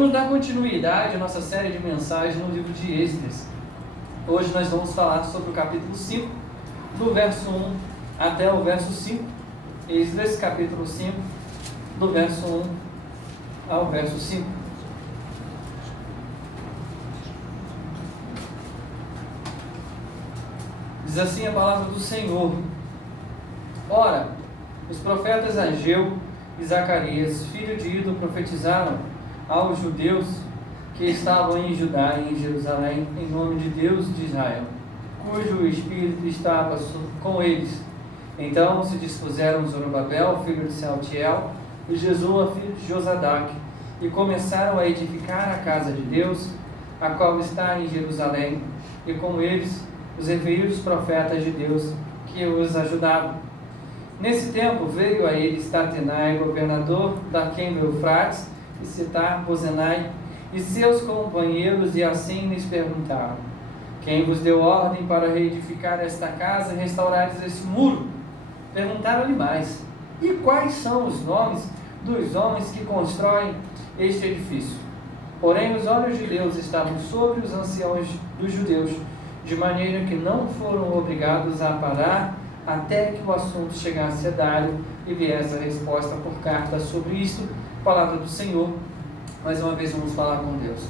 vamos dar continuidade à nossa série de mensagens no livro de Esdras. Hoje nós vamos falar sobre o capítulo 5, do verso 1 até o verso 5. Esdras, capítulo 5, do verso 1 ao verso 5. Diz assim a palavra do Senhor: Ora, os profetas Ageu e Zacarias, filho de Ido, profetizaram aos judeus que estavam em Judá e em Jerusalém, em nome de Deus de Israel, cujo espírito estava com eles. Então se dispuseram Zorobabel, filho de Saltiel, e Jesua, filho de Josadaque, e começaram a edificar a casa de Deus, a qual está em Jerusalém, e com eles os referidos profetas de Deus que os ajudavam. Nesse tempo veio a eles Tatenai, governador da Quem-Eufrates, e Setar-Bozenai, e seus companheiros, e assim lhes perguntaram: quem vos deu ordem para reedificar esta casa e restaurar esse muro? Perguntaram-lhe mais: e quais são os nomes dos homens que constroem este edifício? Porém os olhos de Deus estavam sobre os anciãos dos judeus, de maneira que não foram obrigados a parar até que o assunto chegasse a Dário e viesse a resposta por carta sobre isto. Palavra do Senhor. Mais uma vez vamos falar com Deus.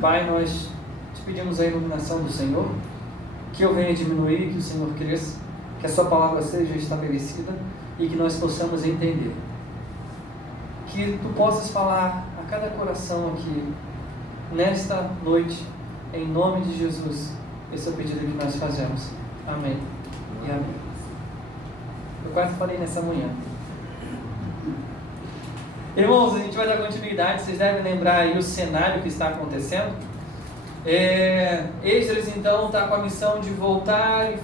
Pai, nós te pedimos a iluminação do Senhor, que eu venha diminuir, que o Senhor cresça, que a sua palavra seja estabelecida e que nós possamos entender. Que tu possas falar a cada coração aqui nesta noite, em nome de Jesus. Esse é o pedido que nós fazemos. Amém e amém. Eu quase falei nessa manhã. Irmãos, a gente vai dar continuidade. Vocês devem lembrar aí o cenário que está acontecendo. Esdras então está com a missão de voltar e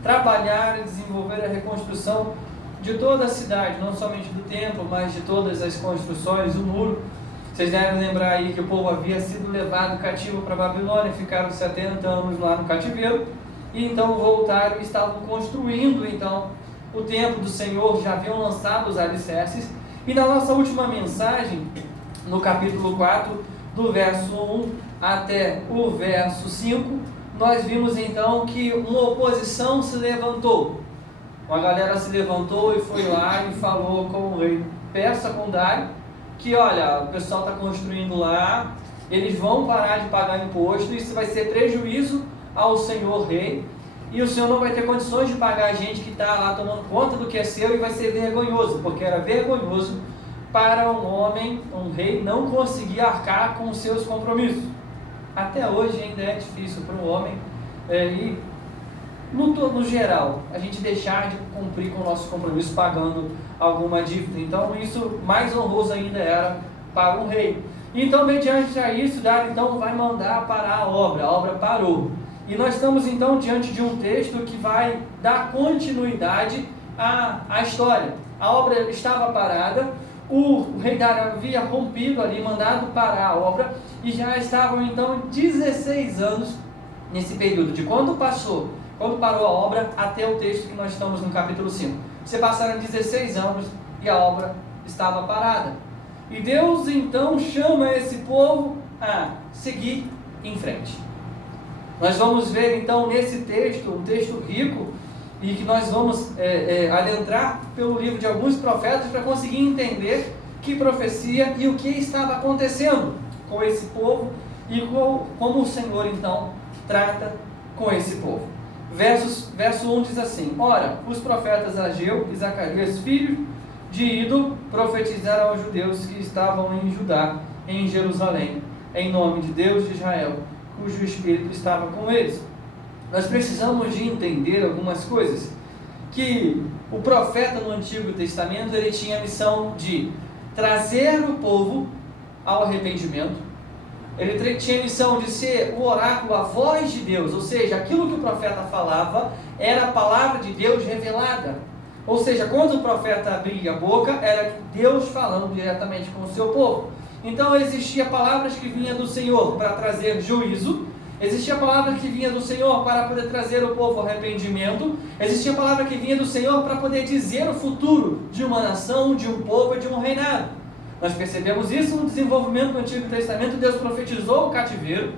trabalhar e desenvolver a reconstrução de toda a cidade, não somente do templo, mas de todas as construções, o muro. Vocês devem lembrar aí que o povo havia sido levado cativo para a Babilônia, ficaram 70 anos lá no cativeiro, e então voltaram e estavam construindo então o templo do Senhor, já haviam lançado os alicerces. E na nossa última mensagem, no capítulo 4, do verso 1 até o verso 5, nós vimos então que uma oposição se levantou. Uma galera se levantou e foi lá e falou com o rei persa, com Dário, que olha, o pessoal está construindo lá, eles vão parar de pagar imposto, isso vai ser prejuízo ao senhor rei, e o senhor não vai ter condições de pagar a gente que está lá tomando conta do que é seu, e vai ser vergonhoso, porque era vergonhoso para um homem, um rei, não conseguir arcar com os seus compromissos. Até hoje ainda é difícil para um homem, e no geral, a gente deixar de cumprir com o nosso compromisso pagando alguma dívida. Então isso mais honroso ainda era para um rei. Então, mediante a isso, Dário então vai mandar parar a obra parou. E nós estamos então diante de um texto que vai dar continuidade à história. A obra estava parada, o rei Dário havia rompido ali, mandado parar a obra, e já estavam então 16 anos nesse período, de quando parou a obra até o texto que nós estamos no capítulo 5. Se passaram 16 anos e a obra estava parada. E Deus então chama esse povo a seguir em frente. Nós vamos ver então nesse texto, um texto rico, e que nós vamos adentrar pelo livro de alguns profetas para conseguir entender que profecia e o que estava acontecendo com esse povo e como o Senhor então trata com esse povo. Verso 1 diz assim: Ora, os profetas Ageu e Zacarias, filho de Ido, profetizaram aos judeus que estavam em Judá, em Jerusalém, em nome de Deus de Israel, cujo espírito estava com eles. Nós precisamos de entender algumas coisas, que o profeta no Antigo Testamento, ele tinha a missão de trazer o povo ao arrependimento. Ele tinha a missão de ser o oráculo, a voz de Deus, ou seja, aquilo que o profeta falava era a palavra de Deus revelada. Ou seja, quando o profeta abria a boca, era Deus falando diretamente com o seu povo. Então existia palavras que vinham do Senhor para trazer juízo, existia palavra que vinha do Senhor para poder trazer o povo ao arrependimento, existia palavra que vinha do Senhor para poder dizer o futuro de uma nação, de um povo e de um reinado. Nós percebemos isso no desenvolvimento do Antigo Testamento. Deus profetizou o cativeiro.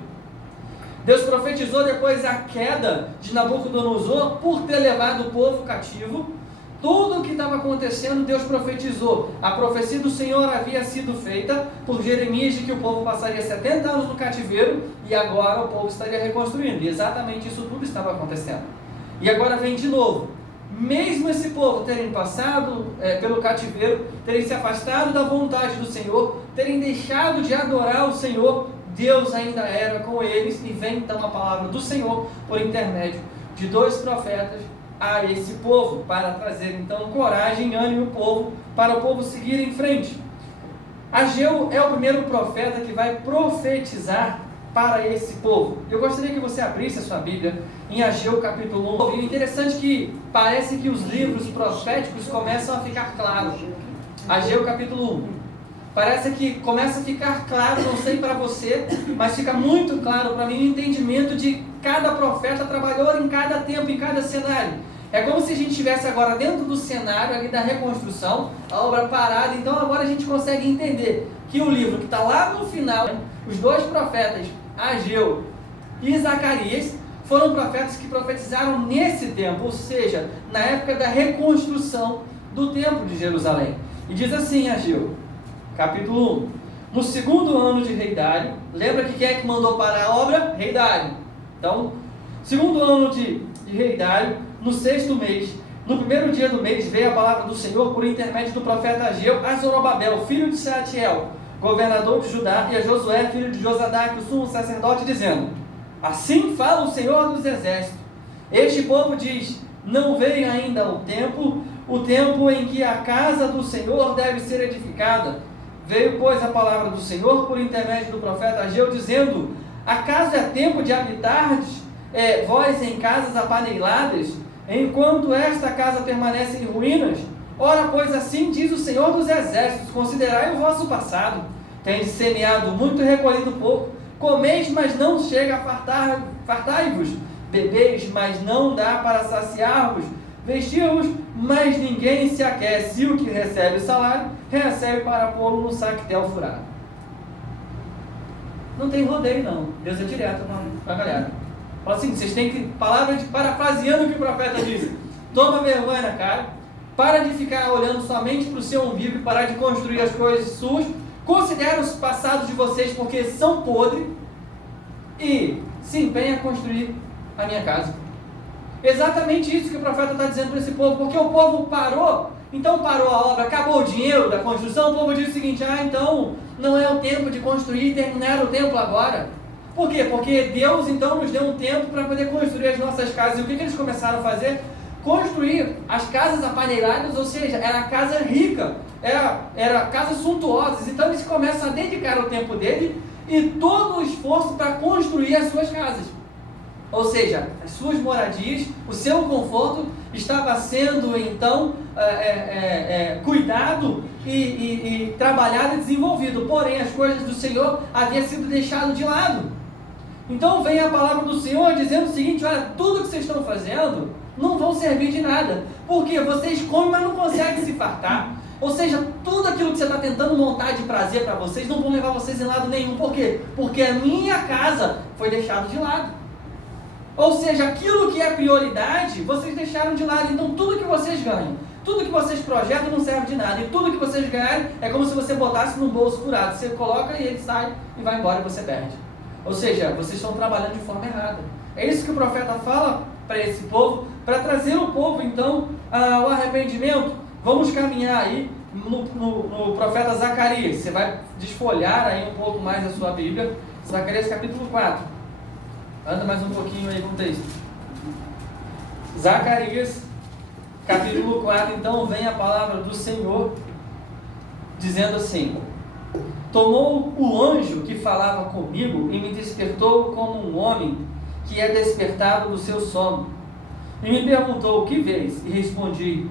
Deus profetizou depois a queda de Nabucodonosor por ter levado o povo cativo. Tudo o que estava acontecendo, Deus profetizou. A profecia do Senhor havia sido feita por Jeremias de que o povo passaria 70 anos no cativeiro e agora o povo estaria reconstruindo. E exatamente isso tudo estava acontecendo. E agora vem de novo. Mesmo esse povo terem passado pelo cativeiro, terem se afastado da vontade do Senhor, terem deixado de adorar o Senhor, Deus ainda era com eles, e vem então a palavra do Senhor por intermédio de 2 profetas a esse povo, para trazer então coragem e ânimo ao povo, para o povo seguir em frente. Ageu é o primeiro profeta que vai profetizar para esse povo. Eu gostaria que você abrisse a sua Bíblia em Ageu capítulo 1. E é interessante que parece que os livros proféticos começam a ficar claros. Ageu capítulo 1. Parece que começa a ficar claro, não sei para você, mas fica muito claro para mim o entendimento de cada profeta trabalhou em cada tempo, em cada cenário. É como se a gente estivesse agora dentro do cenário ali da reconstrução, a obra parada. Então agora a gente consegue entender que o livro que está lá no final, os 2 profetas, Ageu e Zacarias, foram profetas que profetizaram nesse tempo, ou seja, na época da reconstrução do templo de Jerusalém. E diz assim, Ageu, capítulo 1, no 2º ano de rei Dário. Lembra que quem é que mandou parar a obra? Rei Dário. Então, 2º ano de rei Dário, no 6º mês, no 1º dia do mês, veio a palavra do Senhor por intermédio do profeta Ageu a Zorobabel, filho de Sealtiel, governador de Judá, e a Josué, filho de Josadaque, o sumo sacerdote, dizendo: assim fala o Senhor dos exércitos, este povo diz, não veio ainda o tempo em que a casa do Senhor deve ser edificada. Veio, pois, a palavra do Senhor por intermédio do profeta Ageu, dizendo: acaso é tempo de habitardes vós em casas apaneiladas, enquanto esta casa permanece em ruínas? Ora, pois assim diz o Senhor dos exércitos, considerai o vosso passado, tendes semeado muito e recolhido pouco, comeis, mas não chega a fartai-vos, bebeis, mas não dá para saciar-vos, vestir-vos, mas ninguém se aquece, e o que recebe o salário, recebe para pô-lo no saquetel furado. Não tem rodeio não, Deus é direto com a galera. Fala assim, vocês têm que, palavra de parafraseando o que o profeta disse, toma vergonha na cara, para de ficar olhando somente para o seu umbigo e parar de construir as coisas suas, considera os passados de vocês porque são podres, e se empenha a construir a minha casa. Exatamente isso que o profeta está dizendo para esse povo, porque o povo parou, então parou a obra, acabou o dinheiro da construção, o povo diz o seguinte: então não é o tempo de construir e terminar o templo agora. Por quê? Porque Deus então nos deu um tempo para poder construir as nossas casas. E o que eles começaram a fazer? Construir as casas apaneiradas, ou seja, era casa rica, era casas suntuosas. Então eles começam a dedicar o tempo dele e todo o esforço para construir as suas casas. Ou seja, as suas moradias, o seu conforto estava sendo então cuidado e trabalhado e desenvolvido. Porém, as coisas do Senhor haviam sido deixadas de lado. Então vem a palavra do Senhor dizendo o seguinte: olha, tudo que vocês estão fazendo não vão servir de nada. Porque vocês comem, mas não conseguem se fartar. Ou seja, tudo aquilo que você está tentando montar de prazer para vocês não vão levar vocês em lado nenhum. Por quê? Porque a minha casa foi deixada de lado. Ou seja, aquilo que é prioridade, vocês deixaram de lado. Então tudo que vocês ganham, tudo que vocês projetam não serve de nada. E tudo que vocês ganharem é como se você botasse num bolso furado. Você coloca e ele sai e vai embora e você perde. Ou seja, vocês estão trabalhando de forma errada. É isso que o profeta fala para esse povo, para trazer o povo então ao arrependimento. Vamos caminhar aí no profeta Zacarias. Você vai desfolhar aí um pouco mais a sua Bíblia. Zacarias capítulo 4. Anda mais um pouquinho aí com o texto. Zacarias capítulo 4, então vem a palavra do Senhor dizendo assim: tomou o anjo que falava comigo e me despertou como um homem que é despertado do seu sono. E me perguntou: o que vês? E respondi: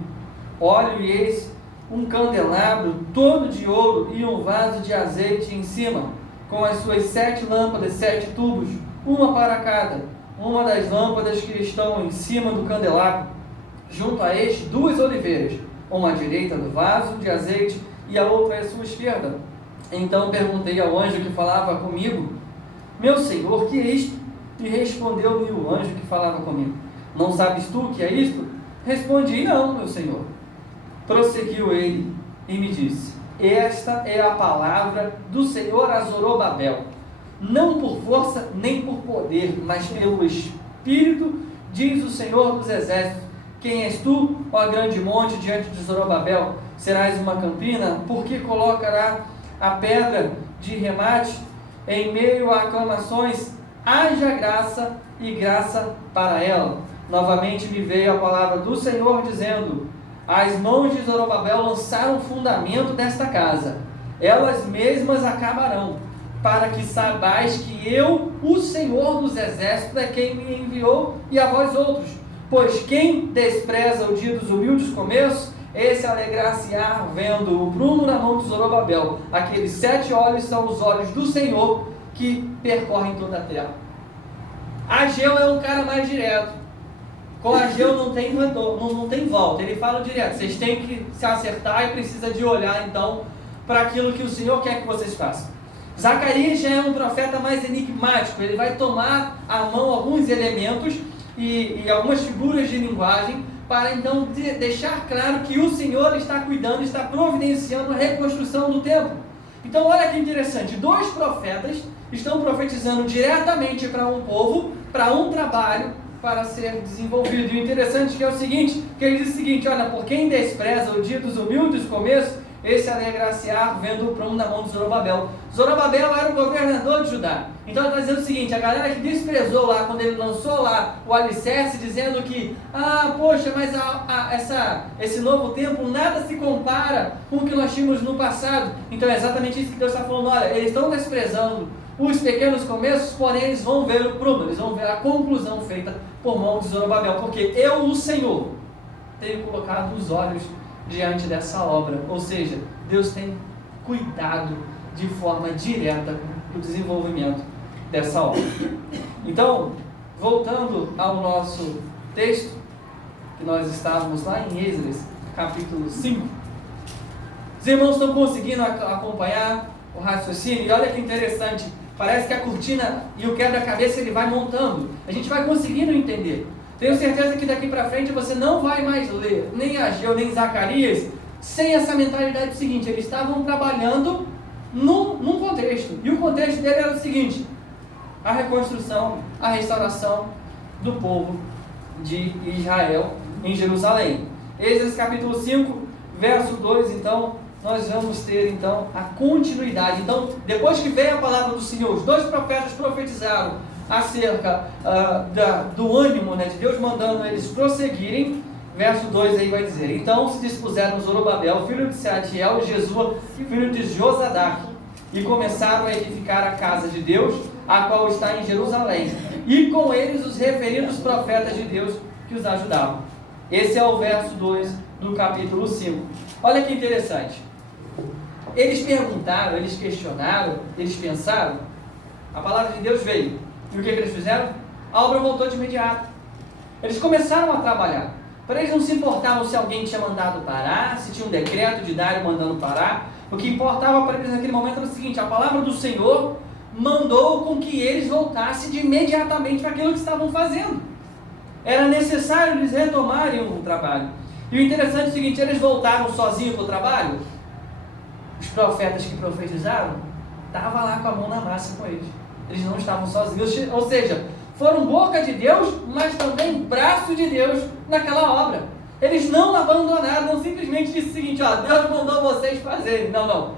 olho e eis um candelabro todo de ouro e um vaso de azeite em cima, com as suas 7 lâmpadas, 7 tubos, uma para cada. Uma das lâmpadas que estão em cima do candelabro, junto a este 2 oliveiras, uma à direita do vaso de azeite e a outra é à sua esquerda. Então perguntei ao anjo que falava comigo: meu senhor, que é isto? E respondeu-me o anjo que falava comigo: não sabes tu o que é isto? Respondi: não, meu senhor. Prosseguiu ele e me disse: esta é a palavra do Senhor a Zorobabel, não por força nem por poder, mas pelo Espírito, diz o Senhor dos Exércitos. Quem és tu, ó grande monte, diante de Zorobabel? Serás uma campina? Porque colocará a pedra de remate em meio a aclamações? Haja graça e graça para ela. Novamente me veio a palavra do Senhor dizendo: as mãos de Zorobabel lançaram o fundamento desta casa, elas mesmas acabarão, para que saibais que eu, o Senhor dos Exércitos, é quem me enviou, e a vós outros. Pois quem despreza o dia dos humildes começos, esse alegrar-se-á vendo o prumo na mão de Zorobabel. Aqueles 7 olhos são os olhos do Senhor que percorrem toda a terra. Ageu é um cara mais direto. Com Ageu não tem volta. Ele fala direto: vocês têm que se acertar e precisa de olhar então para aquilo que o Senhor quer que vocês façam. Zacarias já é um profeta mais enigmático. Ele vai tomar à mão alguns elementos e algumas figuras de linguagem para então deixar claro que o Senhor está cuidando, está providenciando a reconstrução do templo. Então olha que interessante, 2 profetas estão profetizando diretamente para um povo, para um trabalho para ser desenvolvido. E o interessante é o seguinte, que ele diz o seguinte: olha, por quem despreza o dia dos humildes começos, esse alegrar-se-á vendo o prumo na mão de Zorobabel. Zorobabel era o governador de Judá. Então ele está dizendo o seguinte: a galera que desprezou lá, quando ele lançou lá o alicerce, dizendo que, poxa, mas esse novo templo nada se compara com o que nós tínhamos no passado. Então é exatamente isso que Deus está falando: olha, eles estão desprezando os pequenos começos, porém eles vão ver o prumo, eles vão ver a conclusão feita por mão de Zorobabel, porque eu, o Senhor, tenho colocado os olhos diante dessa obra. Ou seja, Deus tem cuidado de forma direta do desenvolvimento dessa obra. Então, voltando ao nosso texto, que nós estávamos lá em Esdras, capítulo 5, os irmãos estão conseguindo acompanhar o raciocínio? E olha que interessante, parece que a cortina e o quebra-cabeça ele vai montando, a gente vai conseguindo entender. Tenho certeza que daqui para frente você não vai mais ler nem Ageu, nem Zacarias sem essa mentalidade seguinte: eles estavam trabalhando num contexto, e o contexto dele era o seguinte: a reconstrução, a restauração do povo de Israel em Jerusalém. Êxodo capítulo 5, verso 2, então, nós vamos ter então a continuidade. Então, depois que veio a palavra do Senhor, os 2 profetas profetizaram acerca do ânimo, de Deus mandando eles prosseguirem. Verso 2 aí vai dizer: então se dispuseram Zorobabel, filho de Sealtiel, e Jesua, filho de Josadac, e começaram a edificar a casa de Deus, a qual está em Jerusalém, e com eles os referidos profetas de Deus que os ajudavam. Esse é o verso 2 do capítulo 5. Olha que interessante. Eles perguntaram, eles questionaram, eles pensaram, a palavra de Deus veio. E o que eles fizeram? A obra voltou de imediato. Eles começaram a trabalhar. Para eles não se importavam se alguém tinha mandado parar, se tinha um decreto de Dário mandando parar. O que importava para eles naquele momento era o seguinte: a palavra do Senhor mandou com que eles voltassem de imediatamente para aquilo que estavam fazendo. Era necessário eles retomarem o trabalho. E o interessante é o seguinte: eles voltaram sozinhos para o trabalho. Os profetas que profetizaram estavam lá com a mão na massa com eles. Eles não estavam sozinhos, ou seja, foram boca de Deus, mas também braço de Deus naquela obra. Eles não abandonaram, não simplesmente disse o seguinte: Deus mandou vocês fazerem. Não.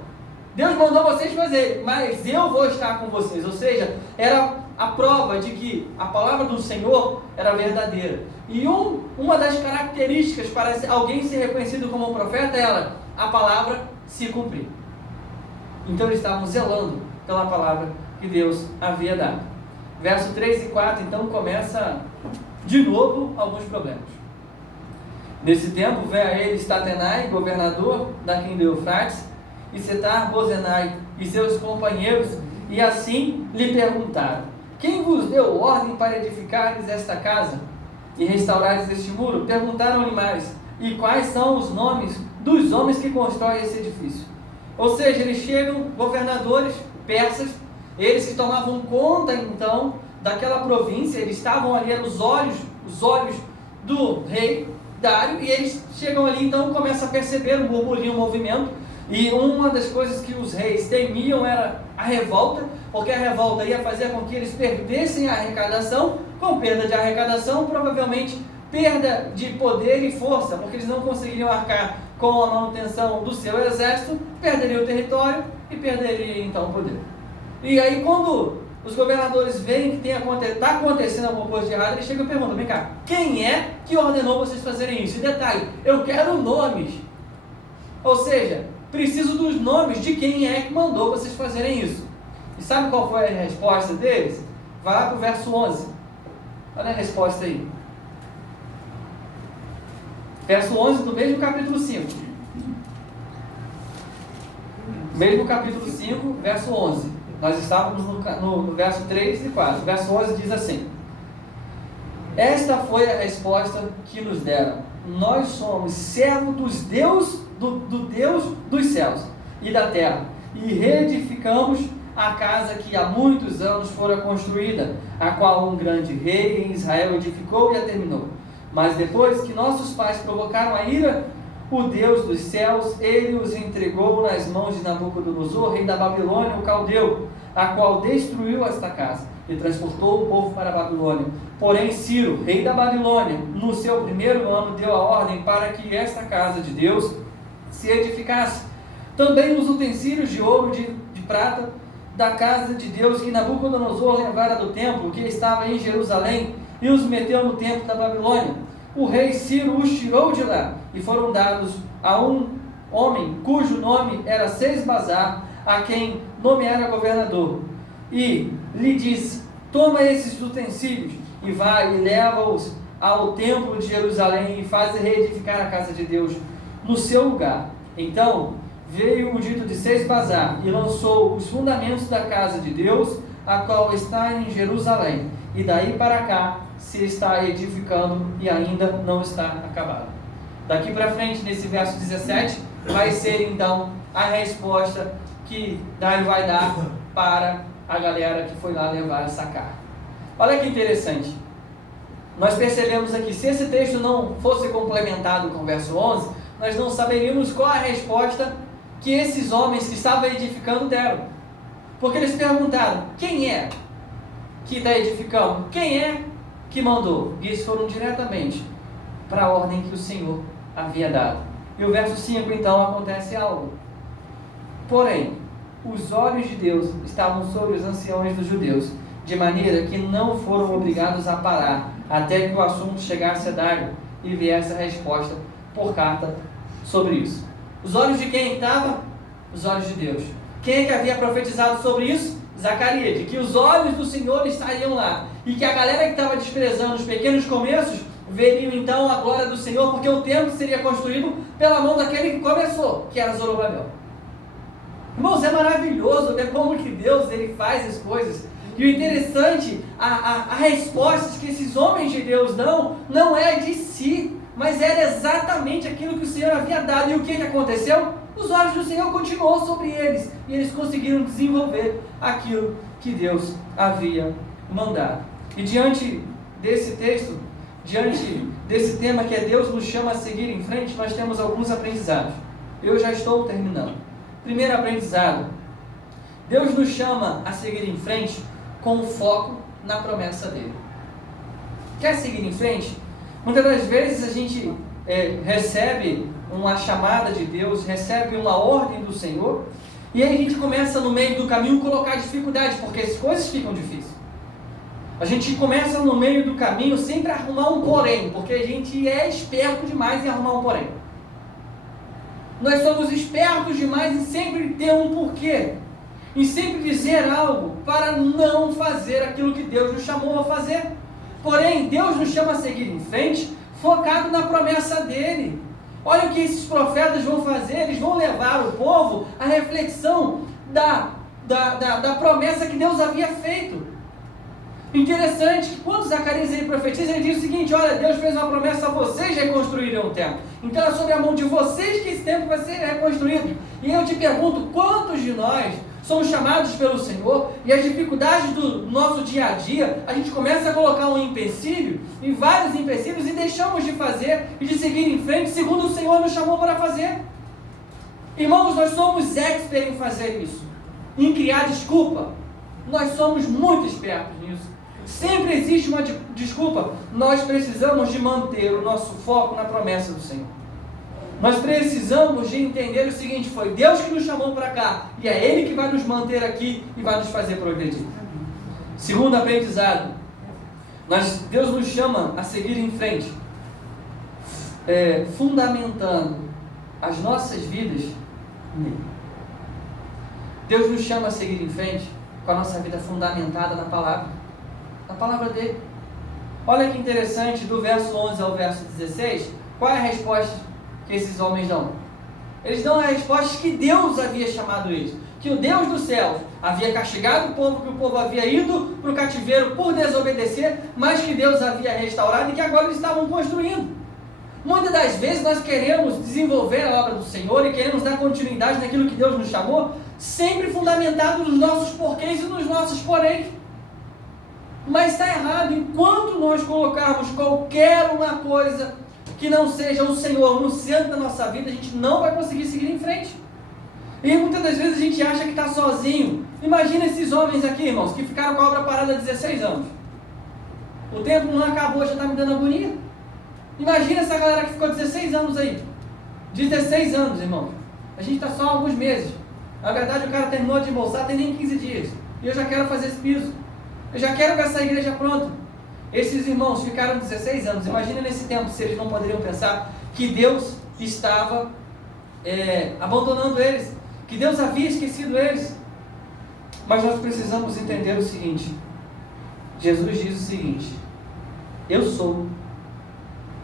Deus mandou vocês fazerem, mas eu vou estar com vocês. Ou seja, era a prova de que a palavra do Senhor era verdadeira. E uma das características para alguém ser reconhecido como um profeta era a palavra se cumprir. Então eles estavam zelando pela palavra que Deus havia dado. Verso 3 e 4, então, começa de novo alguns problemas. Nesse tempo, veio a eles Tatenai, governador da quem deu Eufrates, e Setar-Bozenai e seus companheiros, e assim lhe perguntaram: quem vos deu ordem para edificares esta casa e restaurares este muro? Perguntaram-lhe mais: e quais são os nomes dos homens que constroem esse edifício? Ou seja, eles chegam, governadores persas, eles que tomavam conta então daquela província, eles estavam ali nos olhos do rei Dário, e eles chegam ali então, começam a perceber um burburinho, um movimento, e uma das coisas que os reis temiam era a revolta, porque a revolta ia fazer com que eles perdessem a arrecadação. Com perda de arrecadação, provavelmente perda de poder e força, porque eles não conseguiriam arcar com a manutenção do seu exército, perderiam o território e perderiam então o poder. E aí, quando os governadores veem que está acontecendo alguma coisa de errado, eles chegam e perguntam: vem cá, quem é que ordenou vocês fazerem isso? E detalhe, eu quero nomes. Ou seja, preciso dos nomes de quem é que mandou vocês fazerem isso. E sabe qual foi a resposta deles? Vai lá para o verso 11. Olha a resposta aí. Verso 11 do mesmo capítulo 5. Mesmo capítulo 5, verso 11. Nós estávamos no verso 3 e 4. O verso 11 diz assim: esta foi a resposta que nos deram: nós somos servos do Deus dos céus e da terra, e reedificamos a casa que há muitos anos fora construída, a qual um grande rei em Israel edificou e a terminou. Mas depois que nossos pais provocaram a ira, o Deus dos céus, ele os entregou nas mãos de Nabucodonosor, rei da Babilônia, o caldeu, a qual destruiu esta casa e transportou o povo para a Babilônia. Porém Ciro, rei da Babilônia, no seu primeiro ano deu a ordem para que esta casa de Deus se edificasse. Também os utensílios de ouro e de prata da casa de Deus que Nabucodonosor levara do templo que estava em Jerusalém e os meteu no templo da Babilônia. O rei Ciro os tirou de lá e foram dados a um homem cujo nome era Sesbazar, a quem nome era governador, e lhe disse: toma esses utensílios e vai e leva-os ao templo de Jerusalém e faz reedificar a casa de Deus no seu lugar. Então veio o ungido de Sesbazar e lançou os fundamentos da casa de Deus, a qual está em Jerusalém, e daí para cá se está edificando e ainda não está acabado. Daqui para frente, nesse verso 17, vai ser então a resposta que Dário vai dar para a galera que foi lá levar essa carta. Olha que interessante. Nós percebemos aqui, se esse texto não fosse complementado com o verso 11, nós não saberíamos qual a resposta que esses homens que estavam edificando deram. Porque eles perguntaram: quem é que está edificando? Quem é que mandou? E eles foram diretamente para a ordem que o Senhor havia dado. E o verso 5 então acontece algo. Porém, os olhos de Deus estavam sobre os anciões dos judeus, de maneira que não foram obrigados a parar, até que o assunto chegasse a Dário e viesse a resposta por carta sobre isso. Os olhos de quem estavam? Os olhos de Deus. Quem é que havia profetizado sobre isso? Zacarias, de que os olhos do Senhor estariam lá, e que a galera que estava desprezando os pequenos começos, veriam então a glória do Senhor, porque o templo seria construído pela mão daquele que começou, que era Zorobabel. Irmãos, é maravilhoso ver como que Deus ele faz as coisas. E o interessante, a resposta que esses homens de Deus dão, não é de si, mas era exatamente aquilo que o Senhor havia dado. E o que aconteceu? Os olhos do Senhor continuou sobre eles, e eles conseguiram desenvolver aquilo que Deus havia mandado. E diante desse texto, diante desse tema que é Deus nos chama a seguir em frente, nós temos alguns aprendizados. Eu já estou terminando. Primeiro aprendizado: Deus nos chama a seguir em frente com foco na promessa dele. Quer seguir em frente? Muitas das vezes a gente recebe uma chamada de Deus, recebe uma ordem do Senhor, e aí a gente começa no meio do caminho colocar dificuldade, porque as coisas ficam difíceis. A gente começa no meio do caminho sempre a arrumar um porém, porque a gente é esperto demais em arrumar um porém. Nós somos espertos demais em sempre ter um porquê, em sempre dizer algo para não fazer aquilo que Deus nos chamou a fazer. Porém, Deus nos chama a seguir em frente, focado na promessa dele. Olha o que esses profetas vão fazer: eles vão levar o povo à reflexão da promessa que Deus havia feito. Interessante que quando Zacarias ele profetiza, ele diz o seguinte: olha, Deus fez uma promessa a vocês reconstruírem o templo. Então é sobre a mão de vocês que esse templo vai ser reconstruído. E eu te pergunto, quantos de nós somos chamados pelo Senhor e as dificuldades do nosso dia a dia, a gente começa a colocar um empecilho, e vários empecilhos, e deixamos de fazer e de seguir em frente segundo o Senhor nos chamou para fazer. Irmãos, nós somos experts em fazer isso, em criar desculpa. Nós somos muito espertos nisso. Sempre existe uma desculpa. Nós precisamos de manter o nosso foco na promessa do Senhor. Nós precisamos de entender o seguinte: foi Deus que nos chamou para cá, e é Ele que vai nos manter aqui e vai nos fazer progredir. Segundo aprendizado, Deus nos chama a seguir em frente, fundamentando as nossas vidas nele. Deus nos chama a seguir em frente com a nossa vida fundamentada na palavra dele. Olha que interessante, do verso 11 ao verso 16, qual é a resposta que esses homens dão? Eles dão a resposta que Deus havia chamado eles, que o Deus dos céus havia castigado o povo, que o povo havia ido para o cativeiro por desobedecer, mas que Deus havia restaurado e que agora eles estavam construindo. Muitas das vezes nós queremos desenvolver a obra do Senhor e queremos dar continuidade naquilo que Deus nos chamou, sempre fundamentado nos nossos porquês e nos nossos poréns. Mas está errado. Enquanto nós colocarmos qualquer uma coisa que não seja o Senhor no centro da nossa vida, a gente não vai conseguir seguir em frente. E muitas das vezes a gente acha que está sozinho. Imagina esses homens aqui, irmãos, que ficaram com a obra parada há 16 anos. O tempo não acabou, já está me dando agonia. Imagina essa galera que ficou 16 anos aí. 16 anos, irmão. A gente está só há alguns meses. Na verdade, o cara terminou de embolsar, tem nem 15 dias. E eu já quero fazer esse piso. Eu já quero ver essa igreja pronta. Esses irmãos ficaram 16 anos. Imagina nesse tempo se eles não poderiam pensar que Deus estava abandonando eles, que Deus havia esquecido eles. Mas nós precisamos entender o seguinte: Jesus diz o seguinte: eu sou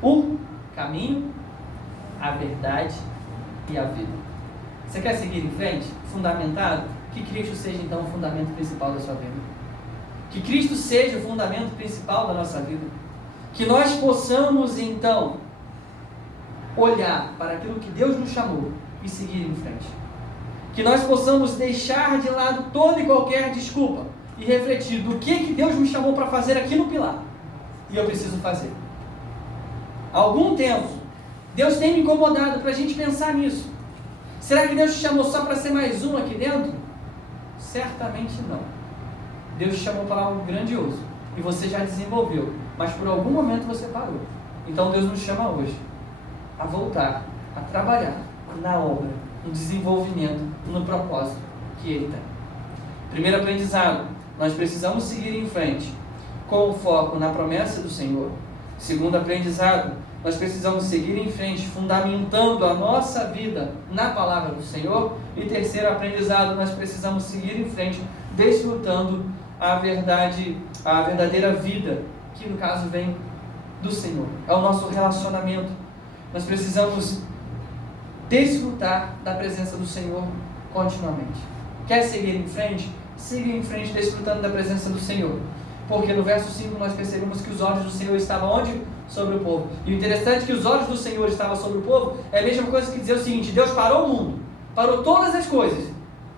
o caminho, a verdade e a vida. Você quer seguir em frente? Fundamentado? Que Cristo seja então o fundamento principal da sua vida. Que Cristo seja o fundamento principal da nossa vida. Que nós possamos então olhar para aquilo que Deus nos chamou e seguir em frente. Que nós possamos deixar de lado toda e qualquer desculpa e refletir do que Deus me chamou para fazer aqui no pilar. E eu preciso fazer. Há algum tempo, Deus tem me incomodado para a gente pensar nisso. Será que Deus te chamou só para ser mais um aqui dentro? Certamente não. Deus te chamou para algo grandioso e você já desenvolveu, mas por algum momento você parou. Então Deus nos chama hoje a voltar, a trabalhar na obra, no desenvolvimento, no propósito que Ele tem. Primeiro aprendizado: nós precisamos seguir em frente com o foco na promessa do Senhor. Segundo aprendizado: nós precisamos seguir em frente fundamentando a nossa vida na palavra do Senhor. E terceiro aprendizado: nós precisamos seguir em frente desfrutando a verdadeira vida, que no caso vem do Senhor. É o nosso relacionamento. Nós precisamos desfrutar da presença do Senhor continuamente. Quer seguir em frente? Siga em frente desfrutando da presença do Senhor. Porque no verso 5 nós percebemos que os olhos do Senhor estavam onde? Sobre o povo. E o interessante é que os olhos do Senhor estavam sobre o povo é a mesma coisa que dizer o seguinte: Deus parou o mundo, parou todas as coisas,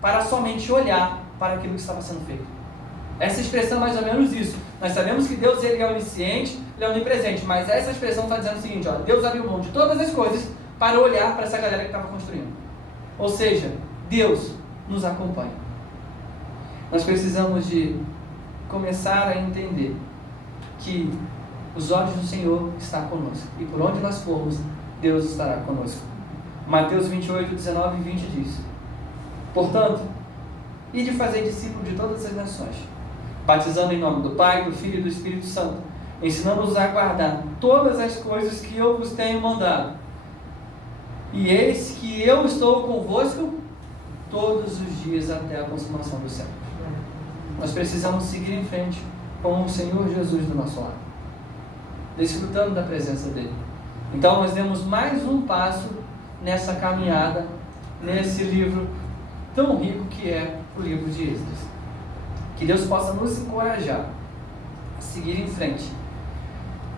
para somente olhar para aquilo que estava sendo feito. Essa expressão é mais ou menos isso. Nós sabemos que Deus ele é onisciente, Ele é onipresente, mas essa expressão está dizendo o seguinte: ó, Deus abriu mão de todas as coisas para olhar para essa galera que estava construindo. Ou seja, Deus nos acompanha. Nós precisamos de começar a entender que os olhos do Senhor estão conosco, e por onde nós formos, Deus estará conosco. Mateus 28, 19 e 20 diz: portanto, ide fazer discípulos de todas as nações, batizando em nome do Pai, do Filho e do Espírito Santo, ensinando-os a guardar todas as coisas que eu vos tenho mandado. E eis que eu estou convosco todos os dias até a consumação do século. Nós precisamos seguir em frente com o Senhor Jesus do nosso lado, desfrutando da presença dEle. Então nós demos mais um passo nessa caminhada, nesse livro tão rico que é o livro de Êxodo. Que Deus possa nos encorajar seguir em frente,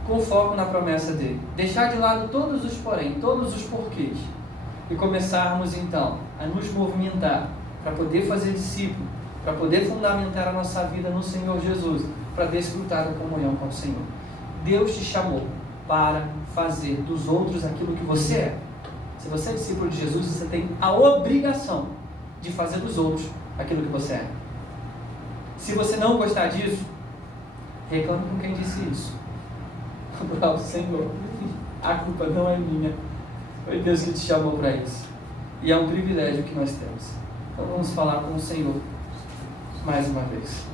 com foco na promessa dele. Deixar de lado todos os porém, todos os porquês, e começarmos então a nos movimentar para poder fazer discípulo, para poder fundamentar a nossa vida no Senhor Jesus, para desfrutar da comunhão com o Senhor. Deus te chamou para fazer dos outros aquilo que você é. Se você é discípulo de Jesus, você tem a obrigação de fazer dos outros aquilo que você é. Se você não gostar disso, reclame com quem disse isso. Para o Senhor. A culpa não é minha. Foi Deus que te chamou para isso. E é um privilégio que nós temos. Então vamos falar com o Senhor mais uma vez.